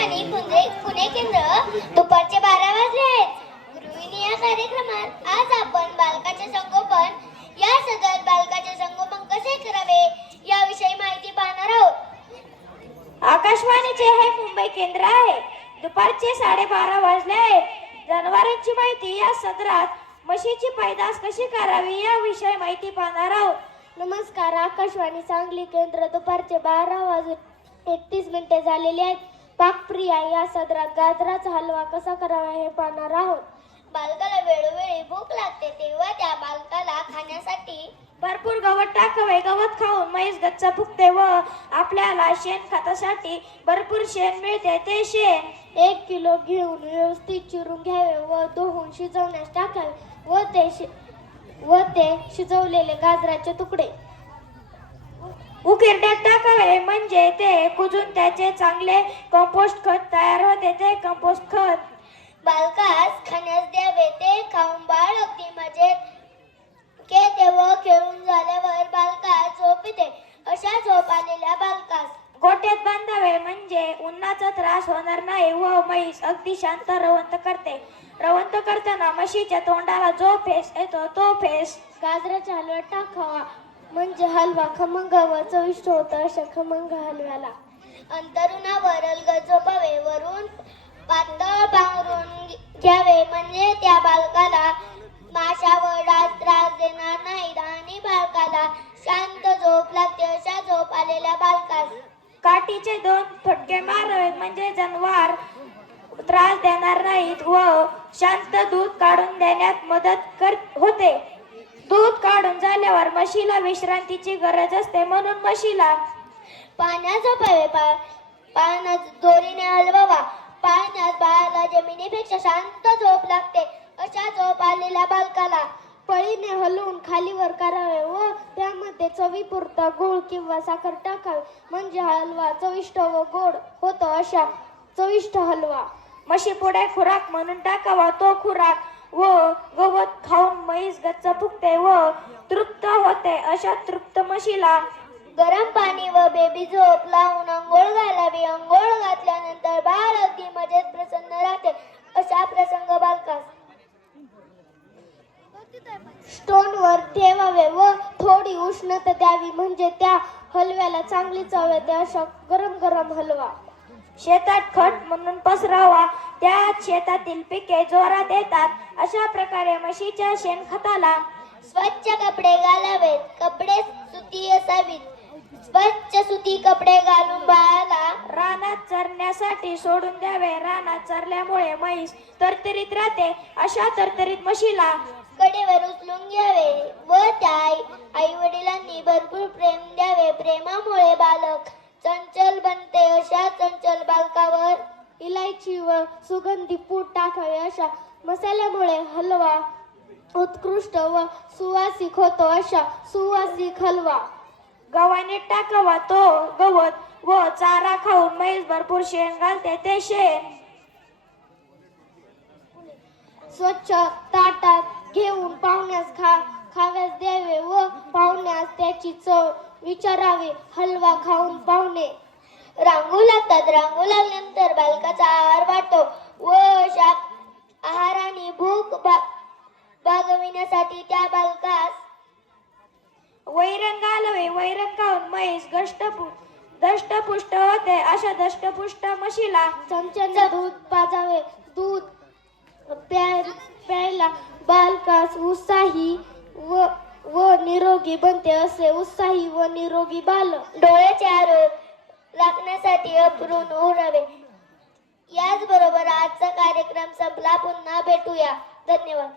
आकाशवाणी पुणे केंद्र दुपारचे 12 वाजले आहेत. गृहिणी या कार्यक्रमात आज आपण बालकाचे संगोपन या सदर बालकाचे संगोपन कसे करावे याविषयी माहिती पाहणार आहोत. आकाशवाणीचे हे मुंबई केंद्र आहे. दुपारचे 12:30 वाजले आहेत. जनावरांची माहिती या सदरात म्हशीची पैदास कशी करावी याविषयी माहिती पाहणार आहोत. नमस्कार. आकाशवाणी सांगली केंद्र दुपारचे 12:31 झालेले आहेत. पाकप्रिया या सदरात गाजराचा हलवा कसा करावा हे पाहणार आहोत. बालकाला वेळोवेळी भूक लागते तेव्हा त्या बालकाला खाण्यासाठी भरपूर गवत टाकावे. गवत खाऊन म्हैस गच्च फुगते व आपल्याला शेण खतासाठी भरपूर शेण मिळते. ते शेण 1 किलो घेऊन व्यवस्थित चिरून घ्यावे व धुवून शिजवण्यास टाकावे व ते शिजवलेले गाजराचे तुकडे उकिरड्यात टाकावे म्हणजे ते कुजून त्याचे चांगले कंपोस्ट खत तयार होते. ते कंपोस्ट खत बालकास खाण्यास द्यावे. ते खाऊन बाळ अगदी मजेत खेळते व खेळून झाल्यावर बालकास झोप येते. अशा झोप आलेल्या बालकास गोठ्यात बांधावे म्हणजे उन्हाचा त्रास होणार नाही व म्हैस अगदी शांत रवंत करते. रवंत करताना म्हशीच्या तोंडाला जो फेस येतो तो फेस गाजराच्या हलव्यात टाकावा म्हणजे हलवा खमंग व चविष्ट होतो. अशा खमंग हलव्याला अंतरुणावर अलगद झोपावे. वरून पातळ पांघरून घ्यावे म्हणजे त्या बालकाला माशा व डास त्रास देणार नाहीत आणि बालकाला शांत झोप लागते. अशा झोप आलेल्या बालकास काठीचे 2 फटके मारावे म्हणजे जनावर त्रास देणार नाहीत व शांत दूध काढून देण्यात मदत होते. दूध काढून झाल्यावर म्हशीला विश्रांतीची गरज असते म्हणून म्हशीला पाण्यात झोपावे. पाण्यात दोरीने हलवावा. पाण्यात बाळाला जमिनीपेक्षा शांत झोप लागते. अशा झोप आलेल्या बालकाला पळीने हलवून खालीवर करावे व त्यामध्ये चवीपुरता गूळ किंवा साखर टाकावे म्हणजे हलवा चविष्ट व गोड होतो. अशा चविष्ट हलवा म्हशी पुढे खुराक म्हणून टाकावा. तो खुराक व गवत खाऊन म्हैस गच्च फुगते व तृप्त होते. अशा तृप्त म्हशीला गरम पाणी व बेबी झोप लावून अंघोळ घालावी. अंघोळ घातल्यानंतर बाळ अगदी मजेत प्रसन्न राहते. अशा प्रसंग बालकास स्टोनवर ठेवावे व थोडी उष्णता द्यावी म्हणजे त्या हलव्याला चांगली चव येते. अशा गरम गरम हलवा शेतात खत म्हणून पसरावा. त्यात शेतातील पिके जोरात येतात. अशा प्रकारे म्हशीच्या शेणखताला स्वच्छ कपडे घालावेत. कपडे सुती असावीत. स्वच्छ सुती कपडे घालून बाळाला रानात चरण्यासाठी सोडून द्यावे. रानात चरल्यामुळे म्हैस तरतरीत राहते. अशा तरतरीत म्हशीला कडेवर उचलून घ्यावे व त्या आई वडिलांनी भरपूर प्रेम द्यावे. प्रेमामुळे बालक चंचल बनते. अशा चंचल बालकावर इलायची व सुगंधी पूड टाकावे. अशा मसाल्यामुळे हलवा उत्कृष्ट व सुवासिक होतो. अशा सुवासिक हलवा गव्हाने टाकावा. तो गवत व चारा खाऊन म्हैस भरपूर शेण घालते. ते शेण स्वच्छ ताटात घेऊन पाहुण्यास खाव्यास द्यावे व पाहुण्यास त्याची चव विचारावी. हलवा खाऊन पाहुणे रांगू लागतात. रांगू लागल्यानंतर बालकाचा आहार वाटतो व अशा आहाराने भूक भागविण्यासाठी त्या बालकास वैरण घालावे. वैरण खाऊन म्हैस दष्टपुष्ट होते. अशा दष्टपुष्ट म्हशीला चमच्याने दूध पाजावे. दूध प्यायला बालकास उत्साही व निरोगी बनते. असे उत्साही व निरोगी बालक डोळ्याचे आरोग्य राखण्यासाठी अपुरून उरावे. याचबरोबर आजचा कार्यक्रम संपला. पुन्हा भेटूया. धन्यवाद.